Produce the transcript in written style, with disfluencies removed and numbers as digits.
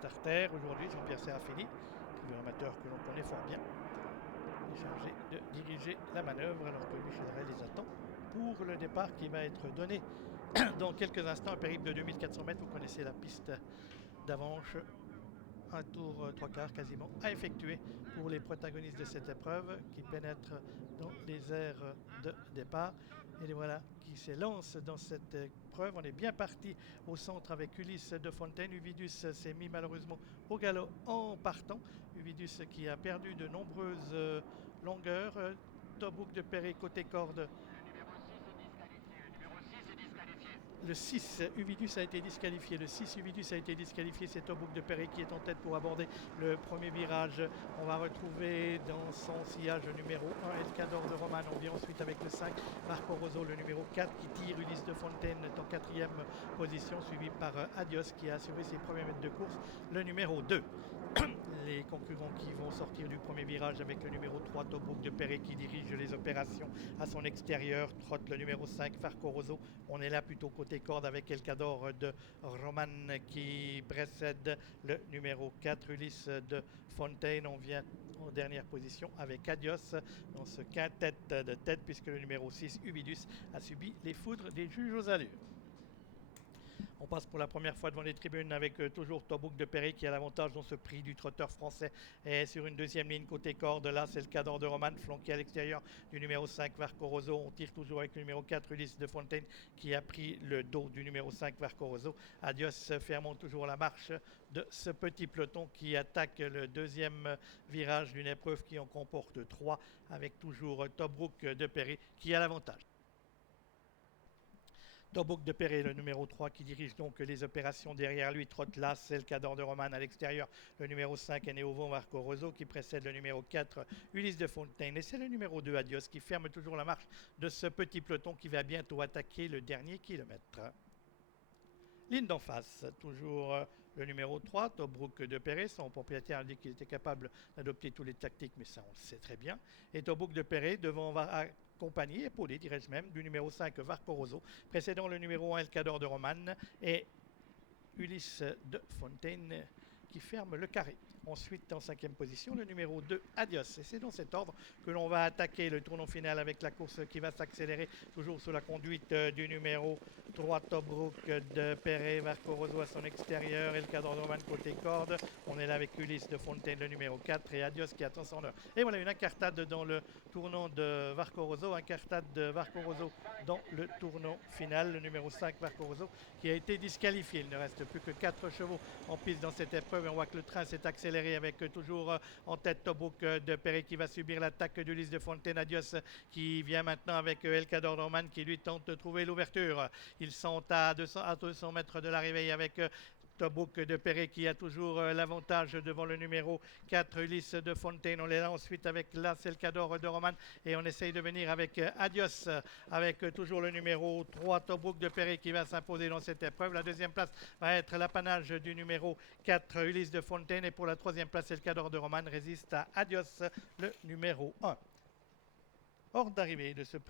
starter. Aujourd'hui, Jean-Pierre Serafini, driver amateur que l'on connaît fort bien, est chargé de diriger la manœuvre alors que Michel Rey les attend pour le départ qui va être donné dans quelques instants. Un périple de 2400 mètres, vous connaissez la piste d'Avanches. Un tour trois quarts quasiment à effectuer pour les protagonistes de cette épreuve qui pénètrent dans les aires de départ. Et les voilà qui s'élancent dans cette épreuve. On est bien parti au centre avec Ulysse de Fontaine. Uvidus s'est mis malheureusement au galop en partant. Uvidus qui a perdu de nombreuses longueurs. Tobouk de Perret côté corde. Le 6, Uvidus a été disqualifié. Le 6, Uvidus a été disqualifié. C'est Tobouk de Perret qui est en tête pour aborder le premier virage. On va retrouver dans son sillage le numéro 1, Elcador de Roman. On vient ensuite avec le 5, Marco Rosso, le numéro 4 qui tire Ulysse de Fontaine en quatrième position, suivi par Adios qui a assuré ses premiers mètres de course, le numéro 2. Les concurrents qui vont sortir du premier virage avec le numéro 3, Tobouk de Perret qui dirige les opérations à son extérieur, trotte le numéro 5, Farco Rosso. On est là plutôt côté corde avec Elcador de Roman qui précède le numéro 4, Ulysse de Fontaine. On vient en dernière position avec Adios dans ce quintet de tête puisque le numéro 6, Uvidus, a subi les foudres des juges aux allures. On passe pour la première fois devant les tribunes avec toujours Tobouk de Perret qui a l'avantage dans ce prix du trotteur français. Et sur une deuxième ligne côté corde, là c'est le Cador de Roman flanqué à l'extérieur du numéro 5 Varco Rosso. On tire toujours avec le numéro 4 Ulysse de Fontaine qui a pris le dos du numéro 5 Varco Rosso. Adios fermant toujours la marche de ce petit peloton qui attaque le deuxième virage d'une épreuve qui en comporte 3 avec toujours Tobouk de Perret qui a l'avantage. Tobouk de Perret, le numéro 3 qui dirige donc les opérations derrière lui, trotte là, c'est le Cador de Roman à l'extérieur, le numéro 5 Eneovo Marco Rosso qui précède le numéro 4 Ulysse de Fontaine et c'est le numéro 2 Adios qui ferme toujours la marche de ce petit peloton qui va bientôt attaquer le dernier kilomètre. Ligne d'en face, toujours le numéro 3, Tobouk de Perret. Son propriétaire a dit qu'il était capable d'adopter toutes les tactiques, mais ça on le sait très bien. Et Tobouk de Perret devant accompagné, épaulé dirais-je même, du numéro 5 Varco Rosso, précédant le numéro 1 Elcador de Roman et Ulysse de Fontaine qui ferme le carré. Ensuite, en cinquième position, le numéro 2, Adios. Et c'est dans cet ordre que l'on va attaquer le tournant final avec la course qui va s'accélérer, toujours sous la conduite du numéro 3, Tobouk de Perret, Varco Rosso à son extérieur, Elcador de Roman côté corde. On est là avec Ulysse de Fontaine, le numéro 4, et Adios qui attend son heure. Et voilà une incartade dans le tournant de Varco Rosso, incartade de Varco Rosso dans le tournant final, le numéro 5, Varco Rosso, qui a été disqualifié. Il ne reste plus que 4 chevaux en piste dans cette épreuve et on voit que le train s'est accéléré avec toujours en tête Tobouk de Perret qui va subir l'attaque d'Ulysse de Fontaine. Adios qui vient maintenant avec Elcador Norman qui lui tente de trouver l'ouverture. Ils sont à 200 mètres de l'arrivée avec Tobouk de Perret qui a toujours l'avantage devant le numéro 4 Ulysse de Fontaine. On est là ensuite avec Elcador de Roman et on essaye de venir avec Adios avec toujours le numéro 3 Tobouk de Perret qui va s'imposer dans cette épreuve. La deuxième place va être l'apanage du numéro 4 Ulysse de Fontaine et pour la troisième place Elcador de Roman résiste à Adios le numéro 1. Hors d'arrivée de ce prix.